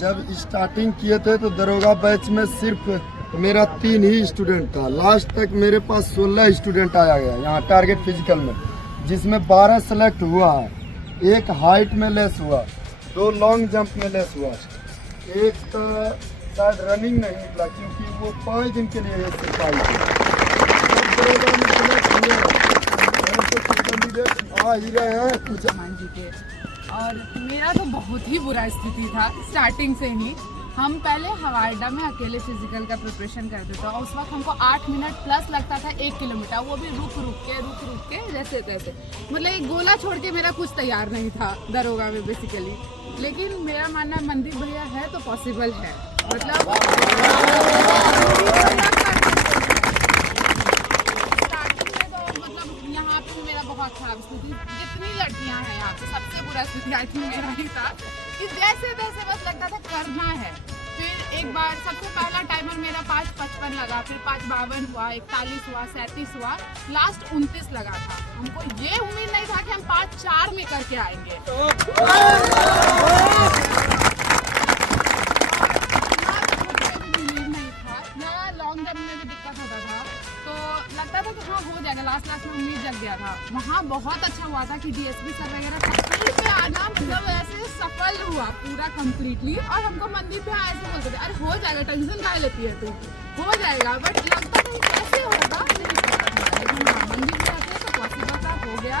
जब स्टार्टिंग किए थे तो दरोगा बैच में सिर्फ मेरा 3 ही स्टूडेंट था। लास्ट तक मेरे पास 16 स्टूडेंट आया गया यहाँ टारगेट फिजिकल में, जिसमें 12 सेलेक्ट हुआ है। एक हाइट में लेस हुआ, 2 लॉन्ग जंप में लेस हुआ, एक शायद रनिंग नहीं निकला क्योंकि वो 5 दिन के लिए सिपाही आ ही रहे हैं कुछ मान जी के। और मेरा तो बहुत ही बुरा स्थिति था स्टार्टिंग से ही। हम पहले हवाई अड्डा में अकेले फिजिकल का प्रिपरेशन करते थे और उस वक्त हमको 8 मिनट प्लस लगता था 1 किलोमीटर, वो भी रुक रुक के जैसे तैसे। मतलब एक गोला छोड़ के मेरा कुछ तैयार नहीं था दरोगा में बेसिकली। लेकिन मेरा मानना है मनदीप भैया है तो पॉसिबल है। मतलब स्टार्टिंग में तो मतलब यहाँ पे मेरा बहुत खराब स्थिति, जितनी लड़कियाँ हैं यहाँ पे सबसे बुरा स्थिति आई थिंक मेरा ही था कि जैसे तैसे बस लगता था करना है। फिर एक बार सबसे पहला टाइमर मेरा 5:55 लगा, फिर 5:52 हुआ, 41 हुआ, 37 हुआ, लास्ट 29 लगा था। हमको ये उम्मीद नहीं था कि हम 5:04 में करके आएंगे। नहीं था, लॉन्ग जंप में भी दिक्कत होता था, तो लगता था कि हाँ हो जाएगा। लास्ट में उम्मीद जग गया था। वहाँ बहुत अच्छा हुआ था कि डीएसपी सर वगैरह फील्ड पे आना मतलब ऐसे सफल हुआ पूरा कंप्लीटली। और हमको मनदीप पे ऐसे बोलते थे अरे हो जाएगा, टेंशन काहे लेती है तू, हो जाएगा। बट लगता था कैसे होगा मनदीप पे आते तो पॉसिबल था, हो गया।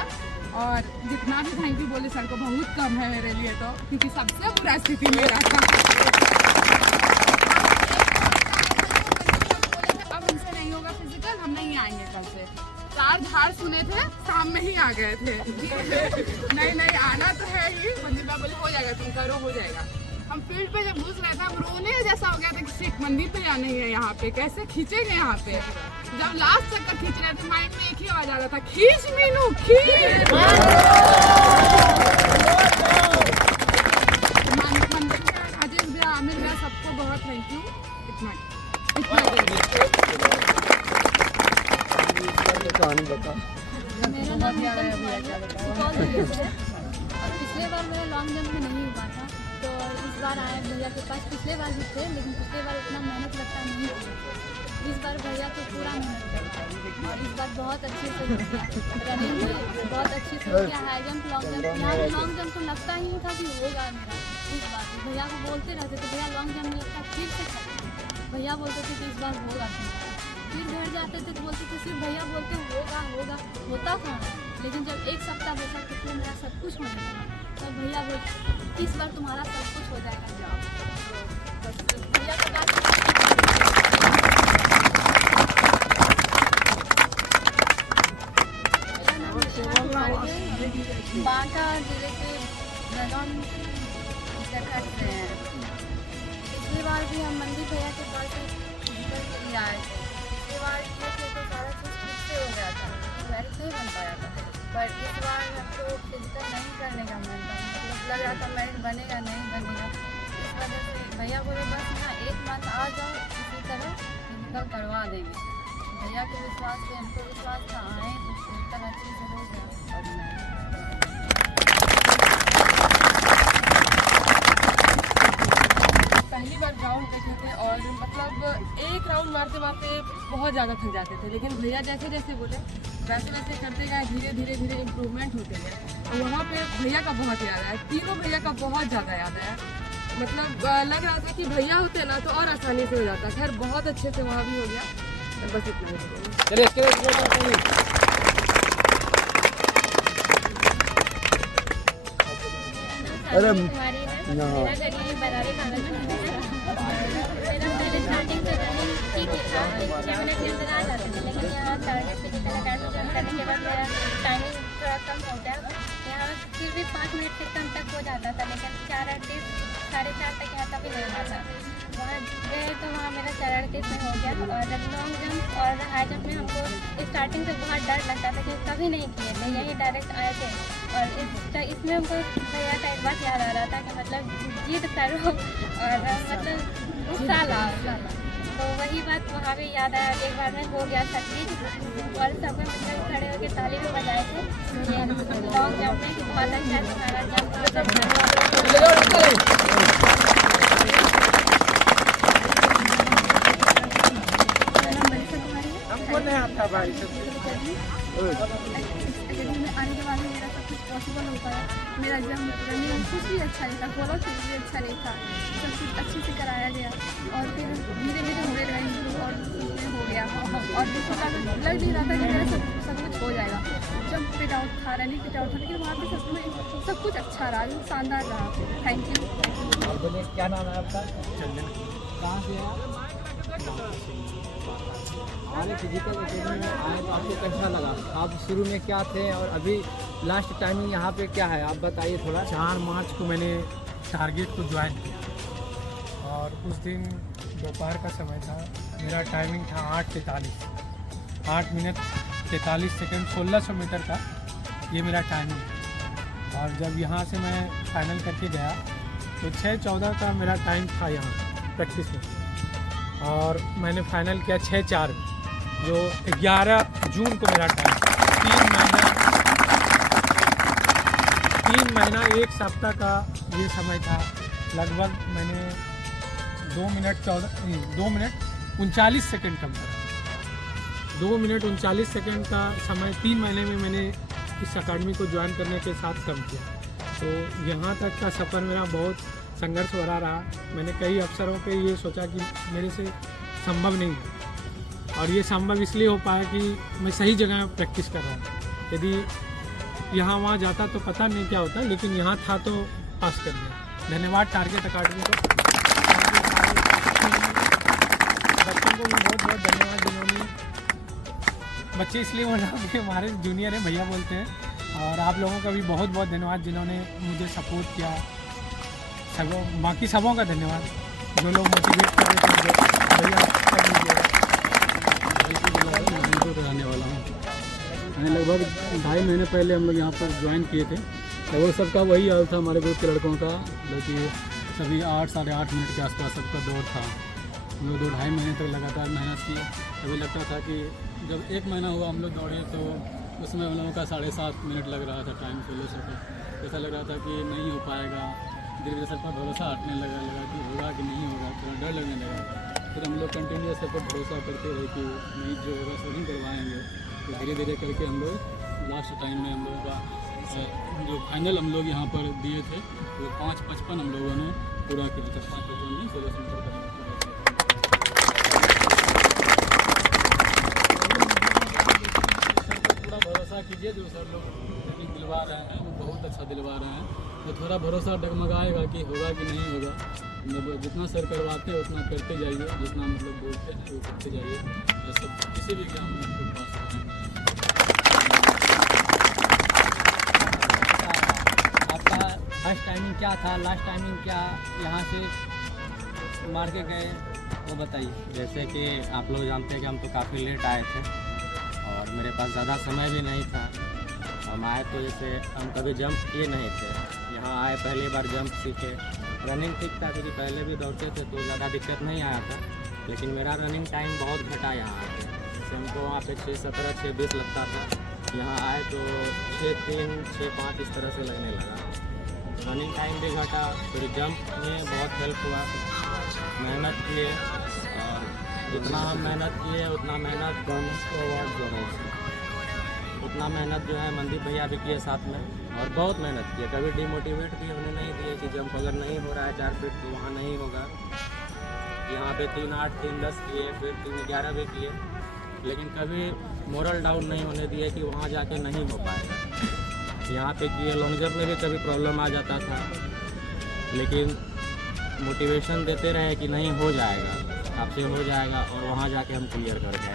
और जितना भी थैंक यू बोले सर को बहुत कम है मेरे लिए तो, क्योंकि सबसे बुरा स्थिति मेरा था। अब हमसे नहीं होगा फिजिकल, हम नहीं आएंगे कल से। 4 झाड़ सुने थे, शाम में ही आ गए थे। नहीं आना तो है ही। मनदीप बोले हो जाएगा, तुम करो, हो जाएगा। हम फील्ड पे जब घुस रहे थे हम रोने जैसा हो गया था कि सिर्फ मनदीप पे जाना ही है, यहाँ पे कैसे खींचेंगे। यहाँ पे जब लास्ट चक्कर खींच रहे थे माइंड में एक ही आवाज आ रहा था, खींच मीनू खींच। मनदीप अजय भैया, आमिर भैया, सबको बहुत थैंक यू। इतना कहानी बता। मेरा नाम सुपौल जिले से है और पिछले बार मेरा लॉन्ग जंप में नहीं हुआ था, तो इस बार आए भैया के पास। पिछले बार भी थे लेकिन पिछले बार इतना मेहनत लगता नहीं था। इस बार भैया तो पूरा मेहनत करता है और इस बार बहुत अच्छे से रनिंग भी बहुत अच्छे से हो गया। हाई जंप, लॉन्ग जंप, यहाँ पे लॉन्ग जंप तो लगता ही नहीं था कि होगा मेरा। इस बार भैया को बोलते रहते थे भैया लॉन्ग जंप में लगता फिर से भैया बोलते थे कि इस बार होगा। फिर घर जाते थे तो बोलते थे सिर्फ भैया बोलते होगा होता था। लेकिन जब एक सप्ताह बचा तो फिर मेरा सब कुछ होने लगा, तो भैया बोलते इस बार तुम्हारा सब कुछ हो जाएगा, जाओ। बस भैया का बात। बांका जिले के नलौन घर से हैं। पिछली बार भी हम मनदीप भैया के पास फिजिकल के लिए आए थे। पिछली बार किए थे तो सारा चीज़ ठीक से हो गया था, मेरिट नहीं बन पाया था। पर इस बार हमको फिजिकल नहीं करने का मन था, मतलब लग रहा था मेरिट बनेगा नहीं बनेगा। इस वजह से भैया बोले बस यहाँ 1 मंथ आ जाओ, इसी तरह फिजिकल करवा देंगे। भैया के विश्वास पे हमको विश्वास था, आए तो फिजिकल अच्छे से हो गया। पहली बार ग्राउंड देखे थे और मतलब एक राउंड मारते मारते बहुत ज़्यादा थक जाते थे, लेकिन भैया जैसे जैसे बोले वैसे वैसे करते गए, धीरे धीरे इम्प्रूवमेंट होते गए। और वहाँ पे भैया का बहुत याद आया, तीनों भैया का बहुत ज़्यादा याद आया। मतलब लग रहा था कि भैया होते ना तो और आसानी से हो जाता। खैर बहुत अच्छे से वहाँ भी हो गया। बस इतना ही। अरे यहाँ मेरा पहले स्टार्टिंग से रनिंग ठीक ही था, 6 मिनट के अंदर आ जाते थे। लेकिन यहाँ टारगेट फिजिकल अकेडमी ज्वाइन करने के बाद मेरा टाइमिंग थोड़ा कम हो गया। यहाँ फिर भी 5 मिनट से कम तक हो जाता था, लेकिन 4:38, 4:30 तक यहाँ कभी नहीं होता था। वहाँ गए तो वहाँ मेरा 4:38 में हो गया। और जब लॉन्ग जंप और हाई जंप में हमको स्टार्टिंग से बहुत डर लगता था कि कभी नहीं किए थे, यही डायरेक्ट आए थे। और इसमें हमको भैया का एक बात याद आ रहा था कि मतलब जिद करो और मतलब गुस्सा लाओ। तो वही बात वहाँ भी याद आया। एक बार में हो गया सब चीज़ और सब मतलब खड़े होकर ताली भी बजाए थे ये लॉन्ग जंप में कि बहुत अच्छा तुम्हारा जंप। एकेडमी में आने के बाद ही मेरा सब कुछ पॉसिबल हो पाया। मेरा एग्जाम रनिंग कुछ भी अच्छा नहीं था, फॉलो फिर भी अच्छा नहीं था, सब कुछ अच्छे से कराया गया और फिर धीरे धीरे होने लगा इम्प्रूव और उसमें हो गया। और दूसरा लग नहीं रहा था कि मेरा सब कुछ हो जाएगा। जब पिट आउट था, रनिंग पिट आउट था, लेकिन वहाँ पे सब कुछ अच्छा रहा, शानदार रहा। Thank you. बोलिए क्या नाम है आपका? चंदन। कहाँ से हैं हमारे फिजिकल एकेडमी में आए तो आपको कैसा लगा? आप शुरू में क्या थे और अभी लास्ट टाइमिंग यहाँ पे क्या है, आप बताइए थोड़ा। 4 मार्च को मैंने टारगेट को ज्वाइन किया और उस दिन दोपहर का समय था। मेरा टाइमिंग था 8 मिनट 43 सेकंड 1600 मीटर का ये मेरा टाइमिंग था। और जब यहाँ से मैं फाइनल करके गया तो 6:14 का मेरा टाइम था यहाँ प्रैक्टिस में और मैंने फाइनल किया 6:04 में, जो 11 जून को मेरा टाइम। 3 महीना 1 सप्ताह का ये समय था। लगभग मैंने 2 मिनट 39 सेकंड कम करा। 2 मिनट 39 सेकंड का समय 3 महीने में मैंने इस अकाडमी को ज्वाइन करने के साथ कम किया। तो यहाँ तक का सफ़र मेरा बहुत संघर्ष भरा रहा। मैंने कई अवसरों पे ये सोचा कि मेरे से संभव नहीं है और ये संभव इसलिए हो पाया कि मैं सही जगह प्रैक्टिस कर रहा हूँ। यदि यहाँ वहाँ जाता तो पता नहीं क्या होता, लेकिन यहाँ था तो पास कर दिया। धन्यवाद टारगेट अकाडमी को, बच्चों को भी बहुत बहुत धन्यवाद जिन्होंने, बच्चे इसलिए बोल रहा हूँ कि हमारे जूनियर हैं, भैया बोलते हैं। और आप लोगों का भी बहुत बहुत धन्यवाद जिन्होंने मुझे सपोर्ट किया। बाकी सबों का धन्यवाद जो लोग मोटिवेट कर रहे थे भैया। रहने वाला हूँ। मैंने लगभग 2.5 महीने पहले हम लोग यहाँ पर ज्वाइन किए थे। लगभग सबका वही हाल था हमारे ग्रुप के लड़कों का, बल्कि सभी 8 साढ़े 8 मिनट के आसपास सबका दौड़ था। हम लोग 2-2.5 महीने तक लगातार मेहनत की। अभी लगता था कि जब 1 महीना हुआ हम लोग दौड़े तो उसमें हम लोगों का 7.5 मिनट लग रहा था टाइम 1600 का। ऐसा लग रहा था कि नहीं हो पाएगा। धीरे धीरे सब पर भरोसा हटने लगा कि होगा कि नहीं होगा, थोड़ा डर लगने लगा। फिर हम लोग कंटिन्यूस सब पर भरोसा करते रहे कि नहीं जो होगा सो नहीं करवाएंगे। तो धीरे धीरे करके हम लोग लास्ट टाइम में हम लोगों का जो फाइनल हम लोग यहाँ पर दिए थे वो 5:55 हम लोगों ने पूरा किया था। 5:55 में 1600 मीटर का पूरा भरोसा कीजिए। जो सर लोग टेक्निक दिलवा रहे हैं वो बहुत अच्छा दिलवा रहे हैं। तो थोड़ा भरोसा डगमगाएगा कि होगा कि नहीं होगा। मतलब जितना सर करवाते हैं उतना करते जाइए, जितना मतलब बोलते हैं वो करते जाइए। सब किसी भी एग्जाम में आपको पास होना। आपका फर्स्ट टाइमिंग क्या था, लास्ट टाइमिंग क्या यहाँ से मार के गए वो बताइए। जैसे कि आप लोग जानते हैं कि हम तो काफ़ी लेट आए थे और मेरे पास ज़्यादा समय भी नहीं था। हम आए तो जैसे हम कभी जंप किए नहीं थे, यहाँ आए पहली बार जंप सीखे। रनिंग ठीक था क्योंकि पहले भी दौड़ते थे तो ज़्यादा दिक्कत नहीं आया था, लेकिन मेरा रनिंग टाइम बहुत घटा यहाँ आके। जैसे हमको वहाँ पे 6:17 6:20 लगता था, यहाँ आए तो 6:03 6:05 इस तरह से लगने लगा। रनिंग टाइम भी घटा, फिर जंप में बहुत हेल्प हुआ। मेहनत किए और जितना हम मेहनत किए उतना मेहनत उतना मेहनत जो है मनदीप भैया भी किए साथ में और बहुत मेहनत किए। कभी डिमोटिवेट भी हमने नहीं दिए कि जंप अगर नहीं हो रहा है 4 फीट तो वहाँ नहीं होगा। यहाँ पे 3:08 3:10 किए, फिर 3:11 भी किए, लेकिन कभी मोरल डाउन नहीं होने दिए कि वहाँ जाके नहीं हो पाएगा। यहाँ पे किए। लॉन्ग जंप में भी कभी प्रॉब्लम आ जाता था, लेकिन मोटिवेशन देते रहे कि नहीं हो जाएगा, आपसे हो जाएगा और वहाँ जाके हम क्लियर कर गए।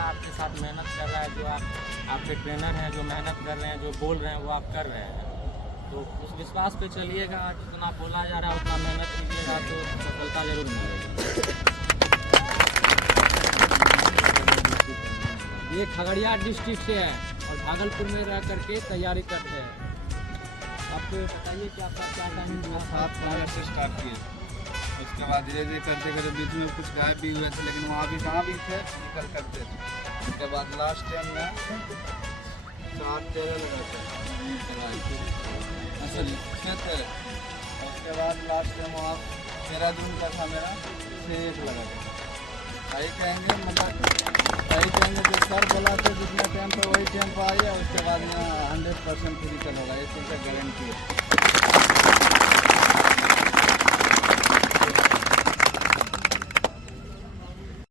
आपके साथ मेहनत कर रहा है, जो आपके ट्रेनर हैं जो मेहनत कर रहे हैं, जो बोल रहे हैं वो आप कर रहे हैं, तो उस विश्वास पे चलिएगा। जितना बोला जा रहा है उतना मेहनत कीजिएगा तो सफलता जरूर मिलेगी। ये खगड़िया डिस्ट्रिक्ट से है और भागलपुर में रह करके तैयारी करते हैं। आप बताइए कि आपका क्या टाइमिंग था? 7 से स्टार्ट किए, उसके बाद धीरे धीरे करते करते बीच में कुछ गायब भी हुए थे, लेकिन वहाँ भी कहाँ भी थे निकल करते थे। उसके बाद लास्ट टाइम में 4:13 लगा था, उसके बाद लास्ट टाइम वहाँ 13 जून का था मेरा, 6-1 लगा था। वही कहेंगे जो सर बोला था जितने टाइम पर वही टाइम पर आइए, उसके बाद यहाँ 100% फिजिकल होगा, ये चीज़ का गारंटी है।